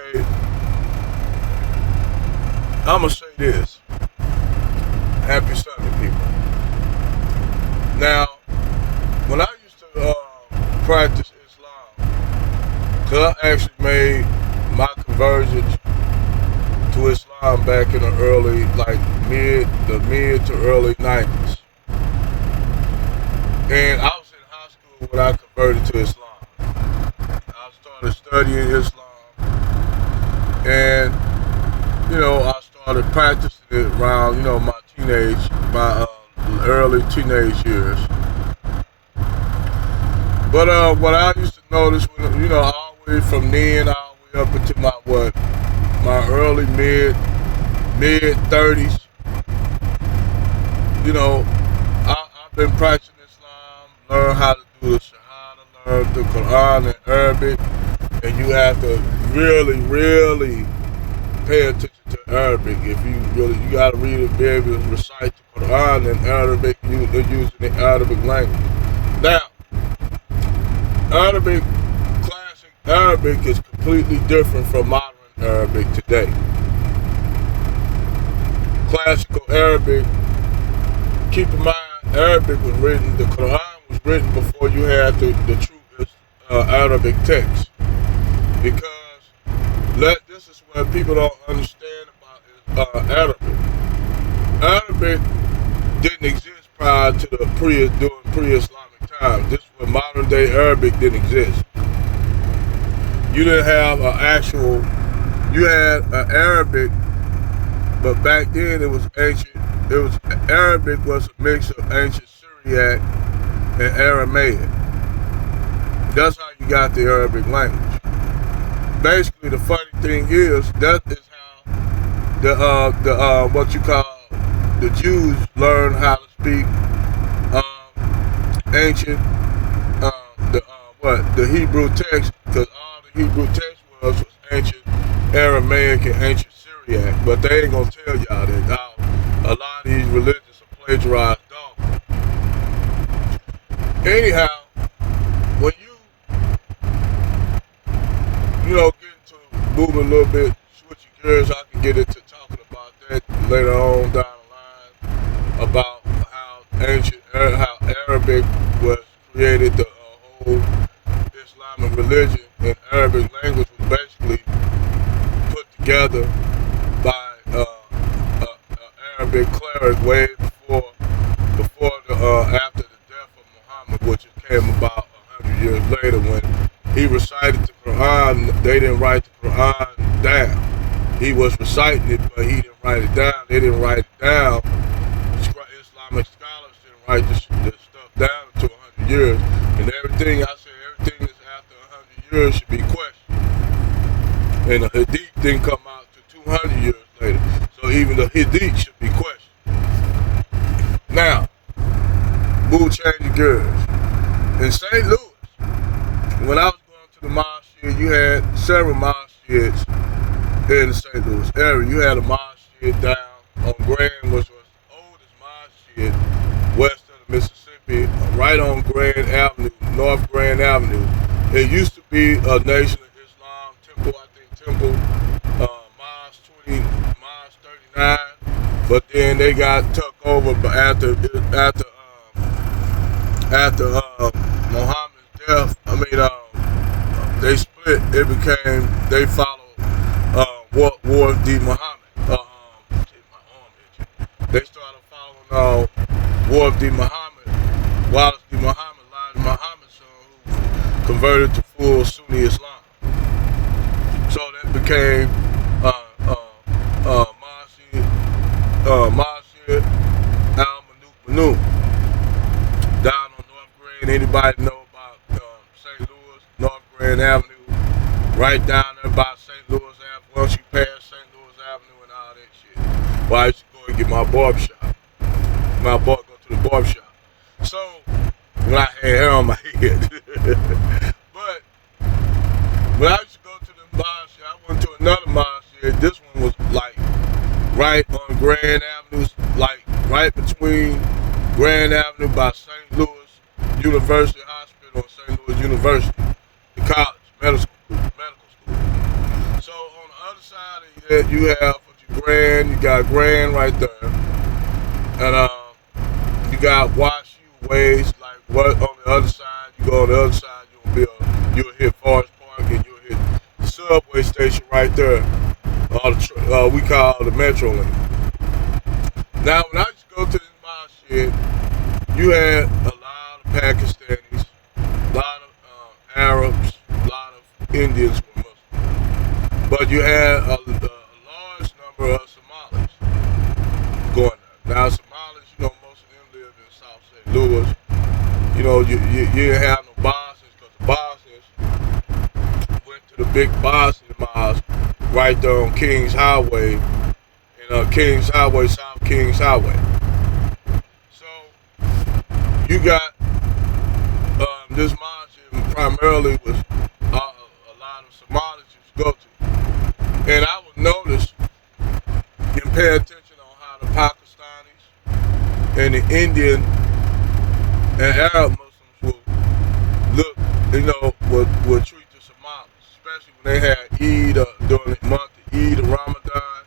Okay, I'm gonna say this. Happy Sunday, people. Now, when I used to practice Islam, cause I actually made my conversion to Islam back in the early, like mid to early '90s, and I was in high school when I converted to Islam. I started studying Islam, and I started practicing it around, my early teenage years. But what I used to notice, when, all the way from then all the way up into my early mid 30s, I've been practicing Islam, learn how to do the Shahada, learn the Quran in Arabic, and you have to really, really pay attention to Arabic. If you gotta read it, be able to recite the Quran in Arabic, using the Arabic language. Now, Arabic, classic Arabic is completely different from modern Arabic today. Classical Arabic, keep in mind, Arabic was written, the Quran was written before you had the true Arabic text. Because this is what people don't understand about Arabic. Arabic didn't exist prior to during pre-Islamic times. This is when modern day Arabic didn't exist. You didn't have you had an Arabic, but back then it was ancient. Arabic was a mix of ancient Syriac and Aramaic. That's how you got the Arabic language. Basically, the funny thing is that is how what you call the Jews learned how to speak ancient the Hebrew text, because all the Hebrew text was ancient Aramaic and ancient Syriac, but they ain't gonna tell y'all that now. A lot of these religions are plagiarized dogma. Anyhow, when get into moving a little bit, switching gears, I can get into talking about that later on down the line about how Arabic was created, the whole Islamic religion, and Arabic language was basically put together by Arabic cleric way before after the death of Muhammad, which came about 100 years later when he recited the Quran. They didn't write the Quran down. He was reciting it, but he didn't write it down. They didn't write it down. Islamic scholars didn't write this stuff down until 100 years. And everything that's after 100 years should be questioned. And the Hadith didn't come out to 200 years later. So even the Hadith should be questioned. Now, move change gears. In St. Louis, when I was going to the mosque, you had several mosques in the St. Louis area. You had a mosque down on Grand, which was the oldest mosque west of the Mississippi, right on Grand Avenue, North Grand Avenue. It used to be a Nation of Islam temple, temple, Mosque 39, but then they got took over after Muhammad's death. They split. They followed Ward D. Muhammad. They started following Ward D. Muhammad, Wallace D. Muhammad, Elijah Muhammad's son, who converted to full Sunni Islam. So that became Masjid al-Manuk down on North Grand. Anybody know about St. Louis, North Grand Avenue, right down there by St. Louis Avenue. Once you pass St. Louis Avenue and all that shit. Well, I used to go and get my barbershop. Go to the barbershop. So, when I had hair on my head. But, when I used to go to the mosque, I went to another mosque. This one was like right on Grand Avenue, like right between Grand Avenue by St. Louis University Hospital and St. Louis University, the college, medical school. So said, you have what you grand. You got grand right there, and you got Wash U ways. Like what on the other side? You go on the other side, you'll hit Forest Park, and you'll hit the subway station right there. We call the Metro Link. Now, when I used to go to this mall shit, you had a lot of Pakistanis, a lot of Arabs, a lot of Indians were Muslim. But you had a large number of Somalis going there. Now, Somalis, most of them live in South St. Louis. You didn't have no Bosnians because the Bosnians went to the big Bosnian mosque right there on Kings Highway, Kings Highway, South Kings Highway. So you got this mosque primarily was a lot of Somalis used to go to, and I would notice and pay attention on how the Pakistanis and the Indian and Arab Muslims would treat the Somalis, especially when they had Eid during the month of Eid of Ramadan.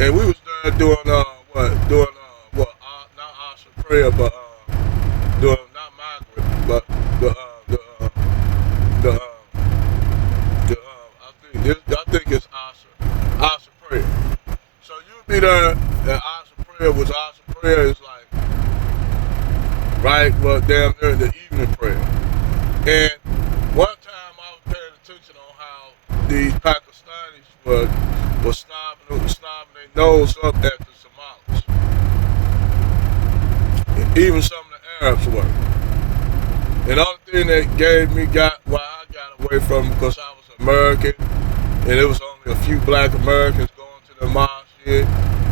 And we was there doing not Asr prayer, but doing not Maghrib, but I think it's Asr prayer. So you'd be there, and Asr prayer is like damn near the evening prayer. And one time I was paying attention on how these Pakistanis were snobbing their nose up at the Somalis. Even some of the Arabs were. And the only thing that got I got away from because I was American, and there was only a few black Americans going to the mosque here,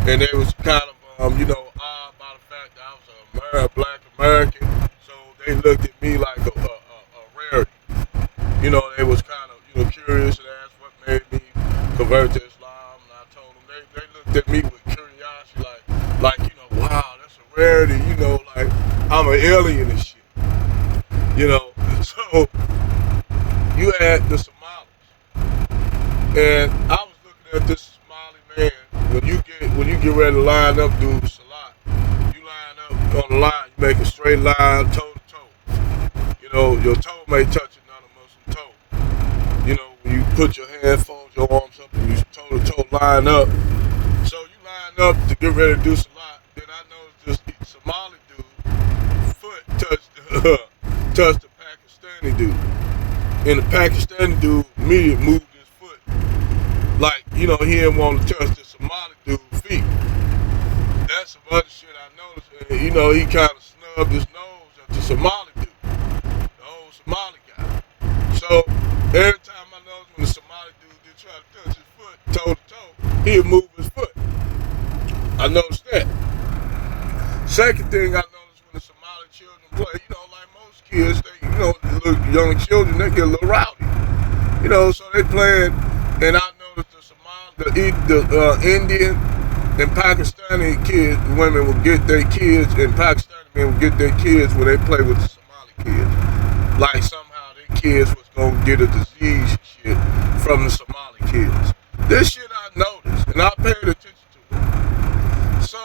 and they was kind of odd by the fact that I was a black American, so they looked at me like a rarity. They was kind of curious and asked what made me convert to Islam, and I told them they looked at me with curiosity, like wow, that's a rarity, like I'm an alien and shit, So you had the Somalis, and I was looking at this Somali man. When you get ready to line up, do the salat, you line up on the line, you make a straight line, toe to toe. Your toe may touch another Muslim toe. When you put your hand, fold your arms up, and you toe to toe line up. So you line up to get ready to do salat. Then I noticed this Somali dude foot touched the Pakistani dude, and the Pakistani dude immediately moved his foot, like he didn't want to touch the Somali dude's feet. That's some other shit I noticed. And, he kind of snubbed his nose at the Somali dude, the old Somali guy. So every time I noticed when the Somali dude did try to touch his foot, toe to toe, he'd move his foot. I noticed that. Second thing I noticed when the Somali children play, like most kids, they, little young children, they get a little rowdy. So they playing, and I noticed the Indian and Pakistani women would get their kids, and Pakistani men would get their kids when they play with the Somali kids. Like somehow their kids was gonna get a disease and shit from the Somali kids. This shit I noticed, and I paid attention to it. So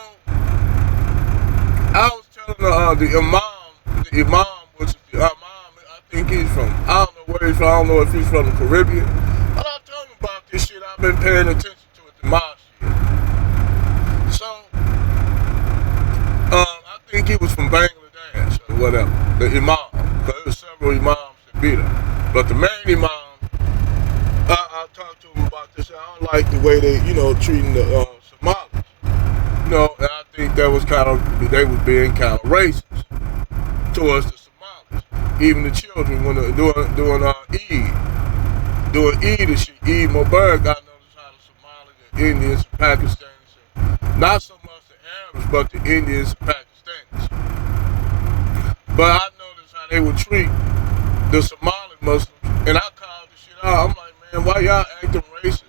I was telling the imam, which is the imam, I think he's from, I don't know where he's from, I don't know if he's from the Caribbean, but I told him about this shit. I've been paying attention to it, the mosque shit. So, I think he was from Bangladesh or whatever, the imam, because there were several imams that be there. But the main imam, I talked to him about this. I don't like the way they, treating the Somalis. And I think that was they was being kind of racist towards the Somalis. Even the children, when they're doing Eid. Doing Eid and shit, Eid Mubarak, I noticed how the Somalis, the Indians, and Pakistanis, not so much the Arabs, but the Indians and Pakistanis. But I noticed how they would treat the Somali Muslims, and I called this shit out. I'm like, man, why y'all acting racist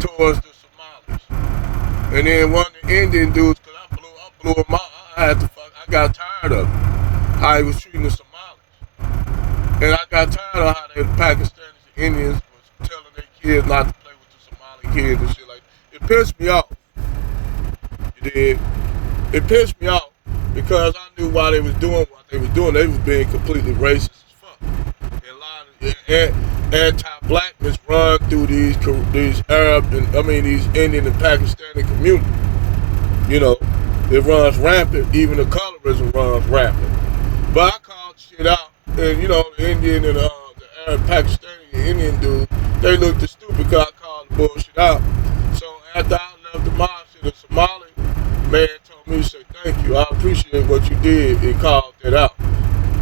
towards the Somalis? And then one of the Indian dudes, because I blew him out, I got tired of it, how he was treating the Somalis. And I got tired of how the Pakistanis and Indians was telling their kids not to play with the Somali kids and shit like that. it pissed me off. You did. It pissed me off because I knew why they was doing what they was doing. They was being completely racist as fuck. And a lot of anti-blackness run through these Arab and these Indian and Pakistani communities. You know, it runs rampant. Even the colorism runs rampant. But I called shit out, and you know, the Indian and the Arab, Pakistani, and Indian dude, they looked stupid because I called the bullshit out. So after I left the mosque, the Somali man told me to say thank you. I appreciate what you did and called that out.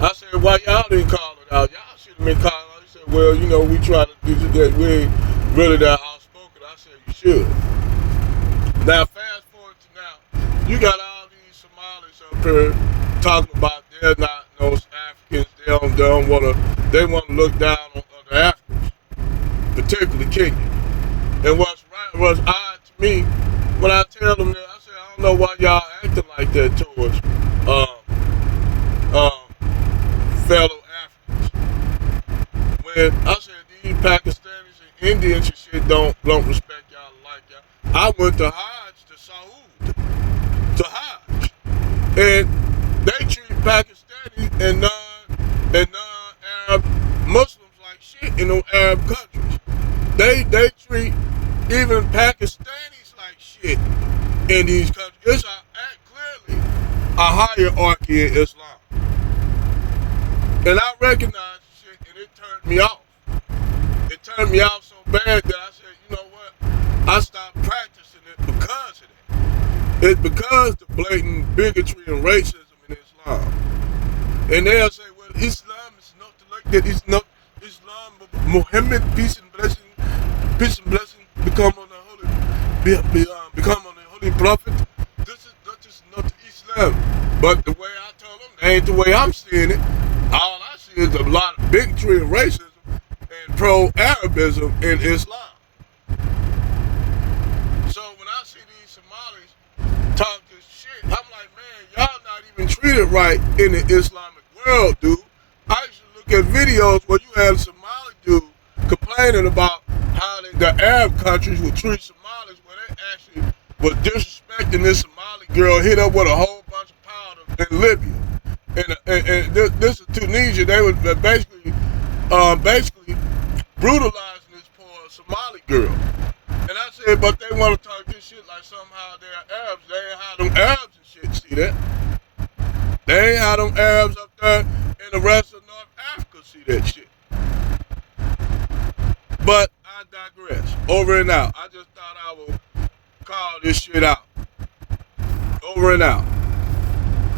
I said, why y'all didn't call it out? Y'all should have been calling out. He said, well, you know, we try to do that. We ain't really that outspoken. I said, you should. Now, fast forward to now, you got all these Somalis up here talking about they're not no Africans. They want to look down on other Africans, particularly Kenya. And what's odd to me, when I tell them that, I say, I don't know why y'all acting like that towards fellow Africans. When I said these Pakistanis and Indians and shit don't respect y'all like y'all. I went to Hajj to Saud, to Hajj, and they treat Pakistanis and non-Arab Muslims like shit in them Arab countries. They treat even Pakistanis like shit in these countries. It's clearly a hierarchy in Islam. And I recognize the shit, and it turned me off. It turned me off so bad that I said, you know what? I stopped practicing it because of that. It's because the blatant bigotry and racism in Islam. And they'll say, well, Islam is not like that. It's not Islam, but Muhammad, peace and blessing become on the holy prophet. That is not Islam. But the way I told them, that ain't the way I'm seeing it. All I see is a lot of bigotry and racism and pro-Arabism in Islam. So when I see these Somalis talk this shit, I'm like, man, y'all not even treated right in the Islamic world, dude. I used to look at videos where you had a Somali dude complaining about how the Arab countries would treat Somalis, where they actually was disrespecting this Somali girl, hit up with a whole bunch of powder in Libya. And this is Tunisia. They was basically brutalizing this poor Somali girl. And I said, but they want to talk this shit like somehow they're Arabs. They ain't how them Arabs and shit, see that? They ain't how them Arabs up there in the rest of North Africa see that shit. But I digress. Over and out. I just thought I would call this shit out. Over and out.